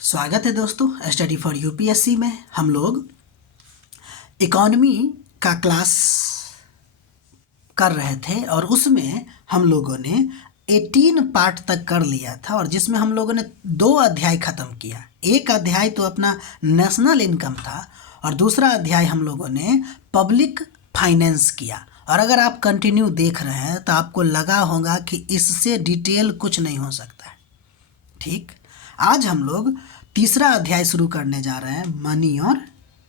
स्वागत है दोस्तों। स्टडी फॉर यूपीएससी में हम लोग इकोनॉमी का क्लास कर रहे थे और उसमें हम लोगों ने 18 पार्ट तक कर लिया था और जिसमें हम लोगों ने 2 अध्याय ख़त्म किया। एक अध्याय तो अपना नेशनल इनकम था और दूसरा अध्याय हम लोगों ने पब्लिक फाइनेंस किया। और अगर आप कंटिन्यू देख रहे हैं तो आपको लगा होगा कि इससे डिटेल कुछ नहीं हो सकता है। ठीक, आज हम लोग तीसरा अध्याय शुरू करने जा रहे हैं, मनी और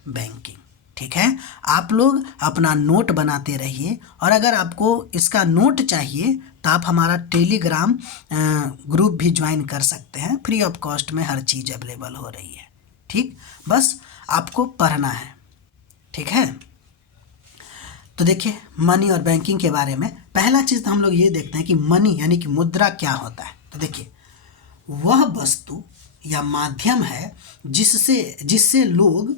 बैंकिंग। ठीक है, आप लोग अपना नोट बनाते रहिए और अगर आपको इसका नोट चाहिए तो आप हमारा टेलीग्राम ग्रुप भी ज्वाइन कर सकते हैं। फ्री ऑफ कॉस्ट में हर चीज़ अवेलेबल हो रही है। ठीक, बस आपको पढ़ना है। ठीक है, तो देखिए मनी और बैंकिंग के बारे में पहला चीज़ तो हम लोग ये देखते हैं कि मनी यानी कि मुद्रा क्या होता है। तो देखिए, वह वस्तु या माध्यम है जिससे लोग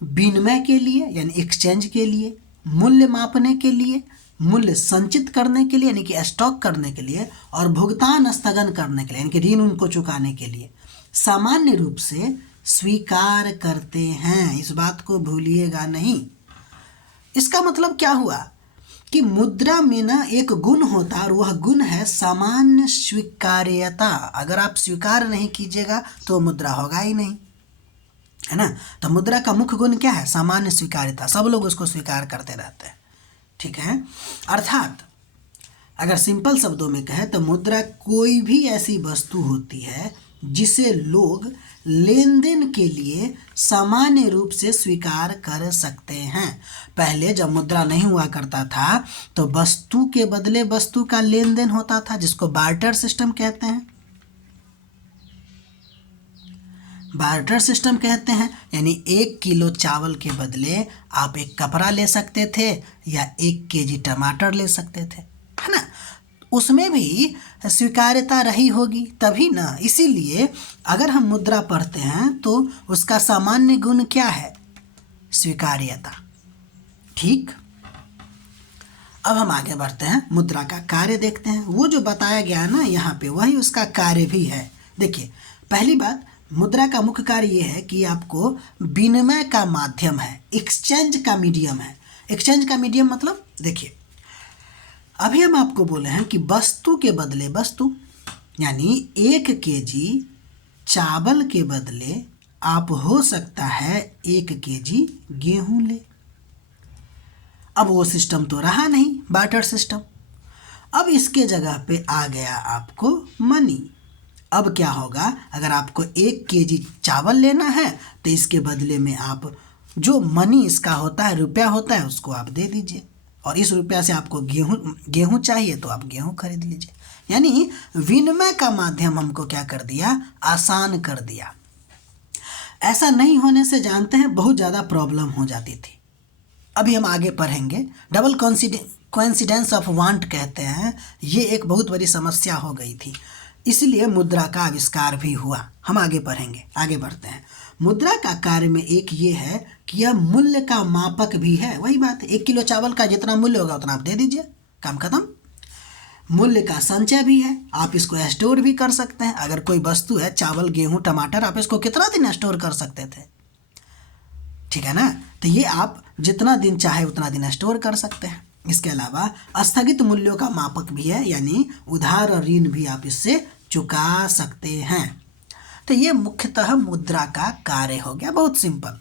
विनिमय के लिए यानी एक्सचेंज के लिए, मूल्य मापने के लिए, मूल्य संचित करने के लिए यानी कि स्टॉक करने के लिए और भुगतान स्थगन करने के लिए यानी कि ऋण उनको चुकाने के लिए सामान्य रूप से स्वीकार करते हैं। इस बात को भूलिएगा नहीं। इसका मतलब क्या हुआ कि मुद्रा में ना एक गुण होता है और वह गुण है सामान्य स्वीकार्यता। अगर आप स्वीकार नहीं कीजिएगा तो मुद्रा होगा ही नहीं, है ना। तो मुद्रा का मुख्य गुण क्या है? सामान्य स्वीकार्यता। सब लोग उसको स्वीकार करते रहते हैं। ठीक है, अर्थात अगर सिंपल शब्दों में कहें तो मुद्रा कोई भी ऐसी वस्तु होती है जिसे लोग लेन देन के लिए सामान्य रूप से स्वीकार कर सकते हैं। पहले जब मुद्रा नहीं हुआ करता था तो वस्तु के बदले वस्तु का लेन देन होता था, जिसको बार्टर सिस्टम कहते हैं। बार्टर सिस्टम कहते हैं यानी 1 किलो चावल के बदले आप एक कपड़ा ले सकते थे या 1 केजी टमाटर ले सकते थे, है ना। उसमें भी स्वीकार्यता रही होगी तभी ना। इसीलिए अगर हम मुद्रा पढ़ते हैं तो उसका सामान्य गुण क्या है? स्वीकार्यता। ठीक, अब हम आगे बढ़ते हैं, मुद्रा का कार्य देखते हैं। वो जो बताया गया है ना यहाँ पे, वही उसका कार्य भी है। देखिए, पहली बात, मुद्रा का मुख्य कार्य ये है कि आपको विनिमय का माध्यम है, एक्सचेंज का मीडियम है। एक्सचेंज का मीडियम मतलब देखिए, अभी हम आपको बोले हैं कि वस्तु के बदले वस्तु, यानी 1 केजी चावल के बदले आप हो सकता है 1 केजी गेहूं ले। अब वो सिस्टम तो रहा नहीं, बार्टर सिस्टम। अब इसके जगह पे आ गया आपको मनी। अब क्या होगा? अगर आपको 1 केजी चावल लेना है तो इसके बदले में आप जो मनी इसका होता है, रुपया होता है, उसको आप दे दीजिए और इस रुपया से आपको गेहूं चाहिए तो आप गेहूं खरीद लीजिए। यानी विनिमय का माध्यम हमको क्या कर दिया? आसान कर दिया। ऐसा नहीं होने से जानते हैं बहुत ज़्यादा प्रॉब्लम हो जाती थी। अभी हम आगे पढ़ेंगे, डबल कोइंसिडेंस ऑफ वांट कहते हैं। ये एक बहुत बड़ी समस्या हो गई थी, इसलिए मुद्रा का आविष्कार भी हुआ। हम आगे पढ़ेंगे, आगे बढ़ते हैं। मुद्रा का कार्य में एक ये है कि यह मूल्य का मापक भी है। वही बात है, 1 किलो चावल का जितना मूल्य होगा उतना आप दे दीजिए, काम खत्म। मूल्य का संचय भी है, आप इसको स्टोर भी कर सकते हैं। अगर कोई वस्तु है, चावल, गेहूं, टमाटर, आप इसको कितना दिन स्टोर कर सकते थे? ठीक है ना। तो ये आप जितना दिन चाहे उतना दिन स्टोर कर सकते हैं। इसके अलावा स्थगित मूल्यों का मापक भी है, यानी उधार और ऋण भी आप इससे चुका सकते हैं। तो ये मुख्यतः मुद्रा का कार्य हो गया, बहुत सिंपल।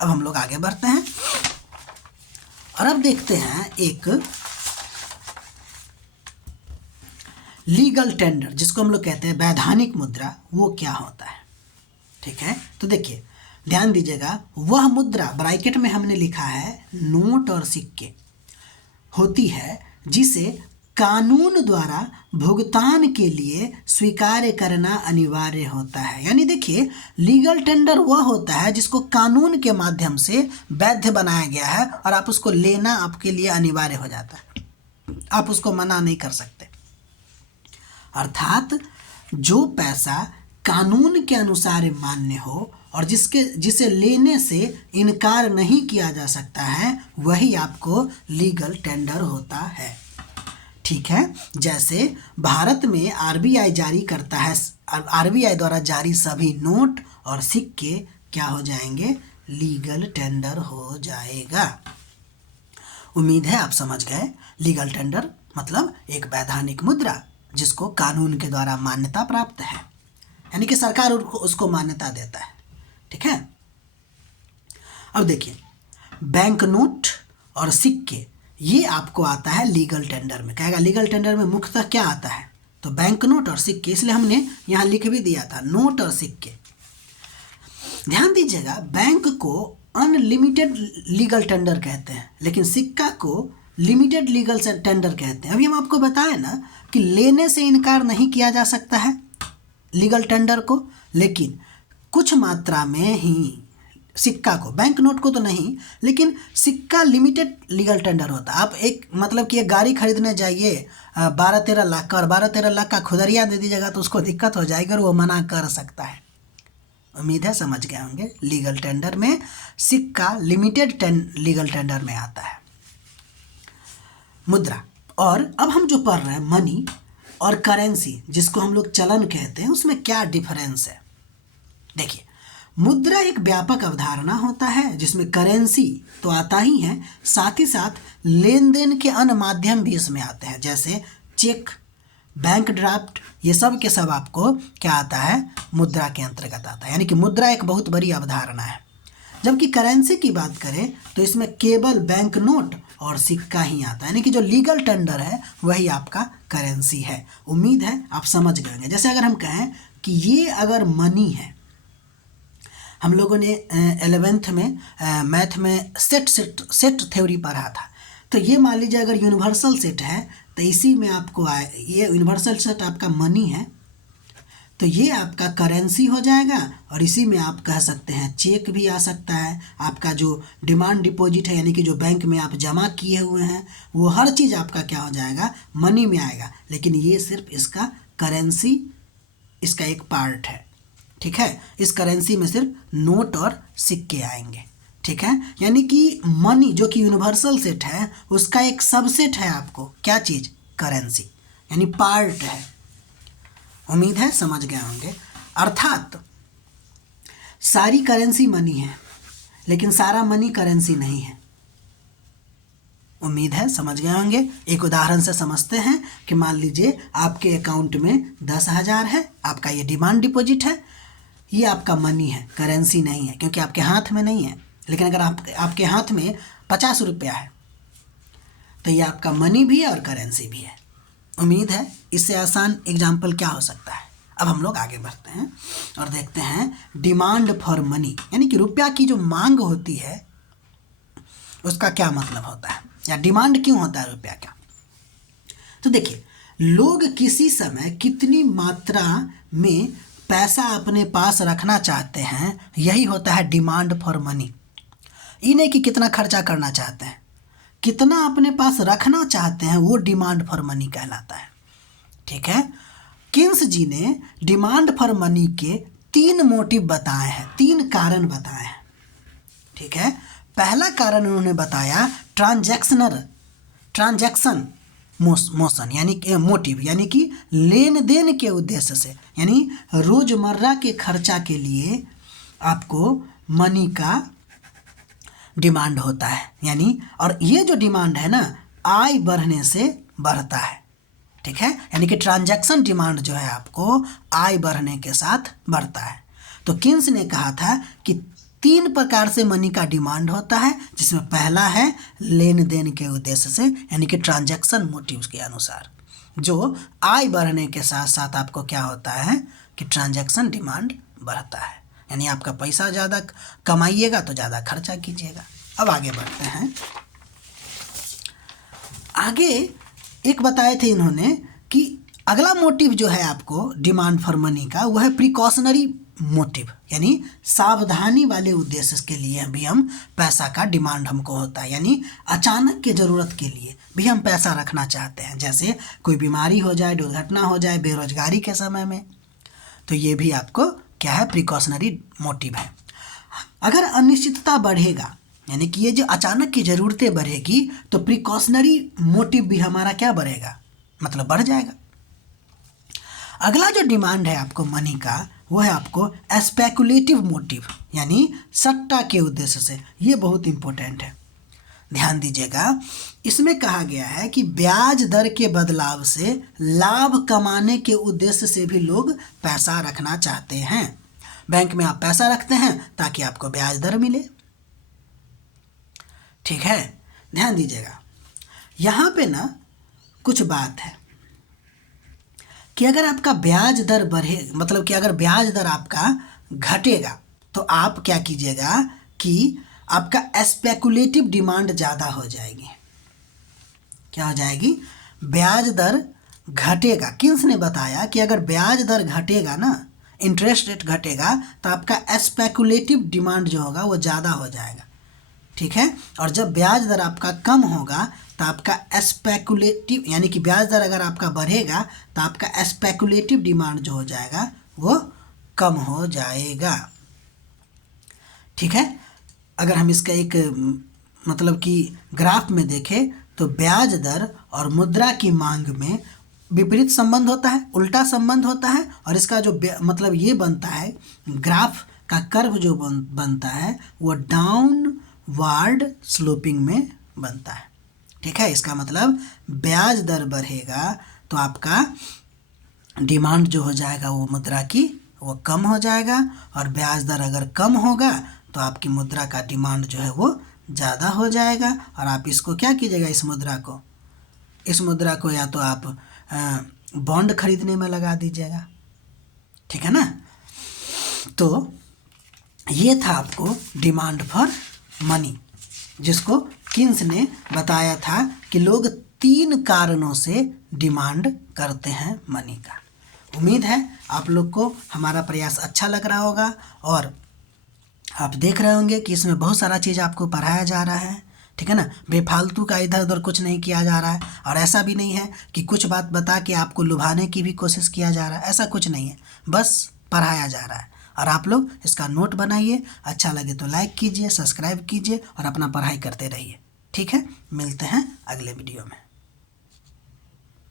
अब हम लोग आगे बढ़ते हैं और अब देखते हैं एक लीगल टेंडर, जिसको हम लोग कहते हैं वैधानिक मुद्रा, वो क्या होता है। ठीक है, तो देखिए ध्यान दीजिएगा, वह मुद्रा, ब्रैकेट में हमने लिखा है नोट और सिक्के, होती है जिसे कानून द्वारा भुगतान के लिए स्वीकार करना अनिवार्य होता है। यानी देखिए, लीगल टेंडर वह होता है जिसको कानून के माध्यम से वैध बनाया गया है और आप उसको लेना आपके लिए अनिवार्य हो जाता है, आप उसको मना नहीं कर सकते। अर्थात जो पैसा कानून के अनुसार मान्य हो और जिसे लेने से इनकार नहीं किया जा सकता है, वही आपको लीगल टेंडर होता है। ठीक है, जैसे भारत में आरबीआई जारी करता है, आरबीआई द्वारा जारी सभी नोट और सिक्के क्या हो जाएंगे, लीगल टेंडर हो जाएगा। उम्मीद है आप समझ गए। लीगल टेंडर मतलब एक वैधानिक मुद्रा जिसको कानून के द्वारा मान्यता प्राप्त है, यानी कि सरकार उसको मान्यता देता है। ठीक है, अब देखिए बैंक नोट और सिक्के ये आपको आता है लीगल टेंडर में। कहेगा लीगल टेंडर में मुख्यतः क्या आता है, तो बैंक नोट और सिक्के, इसलिए हमने यहाँ लिख भी दिया था नोट और सिक्के। ध्यान दीजिएगा, बैंक को अनलिमिटेड लीगल टेंडर कहते हैं, लेकिन सिक्का को लिमिटेड लीगल टेंडर कहते हैं। अभी हम आपको बताएं ना कि लेने से इनकार नहीं किया जा सकता है लीगल टेंडर को, लेकिन कुछ मात्रा में ही सिक्का को, बैंक नोट को तो नहीं, लेकिन सिक्का लिमिटेड लीगल टेंडर होता है। आप एक मतलब कि एक गाड़ी खरीदने जाइए 12-13 लाख का, और 12-13 लाख का खुदरिया दे दीजिएगा तो उसको दिक्कत हो जाएगी और वो मना कर सकता है। उम्मीद है समझ गए होंगे। लीगल टेंडर में सिक्का लिमिटेड लीगल टेंडर में आता है। मुद्रा, और अब हम जो पढ़ रहे हैं मनी और करेंसी जिसको हम लोग चलन कहते हैं, उसमें क्या डिफरेंस है। देखिए, मुद्रा एक व्यापक अवधारणा होता है जिसमें करेंसी तो आता ही है, साथ ही साथ लेन देन के अन्य माध्यम भी इसमें आते हैं, जैसे चेक, बैंक ड्राफ्ट, ये सब के सब आपको क्या आता है, मुद्रा के अंतर्गत आता है। यानी कि मुद्रा एक बहुत बड़ी अवधारणा है। जबकि करेंसी की बात करें तो इसमें केवल बैंक नोट और सिक्का ही आता है, यानी कि जो लीगल टेंडर है वही आपका करेंसी है। उम्मीद है आप समझ गए होंगे। जैसे अगर हम कहें कि ये अगर मनी है, हम लोगों ने 11th में मैथ में सेट थ्योरी पढ़ा था, तो ये मान लीजिए अगर यूनिवर्सल सेट है तो इसी में आपको आए, ये यूनिवर्सल सेट आपका मनी है तो ये आपका करेंसी हो जाएगा, और इसी में आप कह सकते हैं चेक भी आ सकता है। आपका जो डिमांड डिपॉजिट है, यानी कि जो बैंक में आप जमा किए हुए हैं, वो हर चीज़ आपका क्या हो जाएगा, मनी में आएगा। लेकिन ये सिर्फ इसका करेंसी इसका एक पार्ट है। ठीक है, इस करेंसी में सिर्फ नोट और सिक्के आएंगे। ठीक है, यानी कि मनी जो कि यूनिवर्सल सेट है उसका एक सबसेट है आपको क्या चीज़, करेंसी, यानी पार्ट है। उम्मीद है समझ गए होंगे। अर्थात सारी करेंसी मनी है लेकिन सारा मनी करेंसी नहीं है। उम्मीद है समझ गए होंगे। एक उदाहरण से समझते हैं कि मान लीजिए आपके अकाउंट में 10,000 है, आपका ये डिमांड डिपॉजिट है, ये आपका मनी है, करेंसी नहीं है क्योंकि आपके हाथ में नहीं है। लेकिन अगर आपके हाथ में 50 रुपया है तो ये आपका मनी भी है और करेंसी भी है। उम्मीद है इससे आसान एग्जाम्पल क्या हो सकता है। अब हम लोग आगे बढ़ते हैं और देखते हैं डिमांड फॉर मनी, यानी कि रुपया की जो मांग होती है उसका क्या मतलब होता है, या डिमांड क्यों होता है रुपया का। तो देखिए, लोग किसी समय कितनी मात्रा में पैसा अपने पास रखना चाहते हैं, यही होता है डिमांड फॉर मनी। ये नहीं कि कितना खर्चा करना चाहते हैं, कितना अपने पास रखना चाहते हैं वो डिमांड फॉर मनी कहलाता है। ठीक है, किन्स जी ने डिमांड फॉर मनी के 3 मोटिव बताए हैं, 3 कारण बताए हैं। ठीक है, पहला कारण उन्होंने बताया ट्रांजैक्शन मोशन, यानी कि मोटिव, यानी कि लेन देन के उद्देश्य से, यानी रोजमर्रा के खर्चा के लिए आपको मनी का डिमांड होता है, यानी और ये जो डिमांड है ना आय बढ़ने से बढ़ता है। ठीक है, यानी कि ट्रांजैक्शन डिमांड जो है आपको आय बढ़ने के साथ बढ़ता है। तो किन्स ने कहा था कि 3 प्रकार से मनी का डिमांड होता है, जिसमें पहला है लेन देन के उद्देश्य से, यानी कि ट्रांजैक्शन मोटिव्स के अनुसार, जो आय बढ़ने के साथ साथ आपको क्या होता है कि ट्रांजैक्शन डिमांड बढ़ता है, यानी आपका पैसा ज़्यादा कमाइएगा तो ज़्यादा खर्चा कीजिएगा। अब आगे बढ़ते हैं। आगे एक बताए थे इन्होंने कि अगला मोटिव जो है आपको डिमांड फॉर मनी का, वह है प्रिकॉशनरी मोटिव, यानी सावधानी वाले उद्देश्य के लिए भी हम पैसा का डिमांड हमको होता है, यानी अचानक के ज़रूरत के लिए भी हम पैसा रखना चाहते हैं, जैसे कोई बीमारी हो जाए, दुर्घटना हो जाए, बेरोजगारी के समय में, तो ये भी आपको क्या है, प्रिकॉशनरी मोटिव है। अगर अनिश्चितता बढ़ेगा, यानी कि ये जो अचानक की ज़रूरतें बढ़ेगी, तो प्रिकॉशनरी मोटिव भी हमारा क्या बढ़ेगा, मतलब बढ़ जाएगा। अगला जो डिमांड है आपको मनी का, वो है आपको स्पेकुलेटिव मोटिव, यानी सट्टा के उद्देश्य से। ये बहुत इंपॉर्टेंट है, ध्यान दीजिएगा। इसमें कहा गया है कि ब्याज दर के बदलाव से लाभ कमाने के उद्देश्य से भी लोग पैसा रखना चाहते हैं। बैंक में आप पैसा रखते हैं ताकि आपको ब्याज दर मिले, ठीक है। ध्यान दीजिएगा, यहाँ पे ना कुछ बात है कि अगर आपका ब्याज दर बढ़े, मतलब कि अगर ब्याज दर आपका घटेगा तो आप क्या कीजिएगा कि आपका स्पेकुलेटिव डिमांड ज़्यादा हो जाएगी। क्या हो जाएगी? ब्याज दर घटेगा। किसने बताया कि अगर ब्याज दर घटेगा ना, इंटरेस्ट रेट घटेगा, तो आपका स्पेकुलेटिव डिमांड जो होगा वो ज़्यादा हो जाएगा, ठीक है। और जब ब्याज दर आपका कम होगा तो आपका स्पेकुलेटिव, यानी कि ब्याज दर अगर आपका बढ़ेगा तो आपका स्पेकुलेटिव डिमांड जो हो जाएगा वो कम हो जाएगा, ठीक है। अगर हम इसका एक मतलब कि ग्राफ में देखें तो ब्याज दर और मुद्रा की मांग में विपरीत संबंध होता है, उल्टा संबंध होता है। और इसका जो मतलब ये बनता है, ग्राफ का कर्व जो बनता है वो डाउनवर्ड स्लोपिंग में बनता है, ठीक है। इसका मतलब ब्याज दर बढ़ेगा तो आपका डिमांड जो हो जाएगा वो मुद्रा की वो कम हो जाएगा, और ब्याज दर अगर कम होगा तो आपकी मुद्रा का डिमांड जो है वो ज़्यादा हो जाएगा। और आप इसको क्या कीजिएगा, इस मुद्रा को या तो आप बॉन्ड खरीदने में लगा दीजिएगा, ठीक है ना। तो ये था आपको डिमांड फॉर मनी, जिसको किन्स ने बताया था कि लोग 3 कारणों से डिमांड करते हैं मनी का। उम्मीद है आप लोग को हमारा प्रयास अच्छा लग रहा होगा, और आप देख रहे होंगे कि इसमें बहुत सारा चीज़ आपको पढ़ाया जा रहा है, ठीक है ना। बेफालतू का इधर उधर कुछ नहीं किया जा रहा है, और ऐसा भी नहीं है कि कुछ बात बता के आपको लुभाने की भी कोशिश किया जा रहा है, ऐसा कुछ नहीं है, बस पढ़ाया जा रहा है। और आप लोग इसका नोट बनाइए, अच्छा लगे तो लाइक कीजिए, सब्सक्राइब कीजिए और अपना पढ़ाई करते रहिए, ठीक है। मिलते हैं अगले वीडियो में।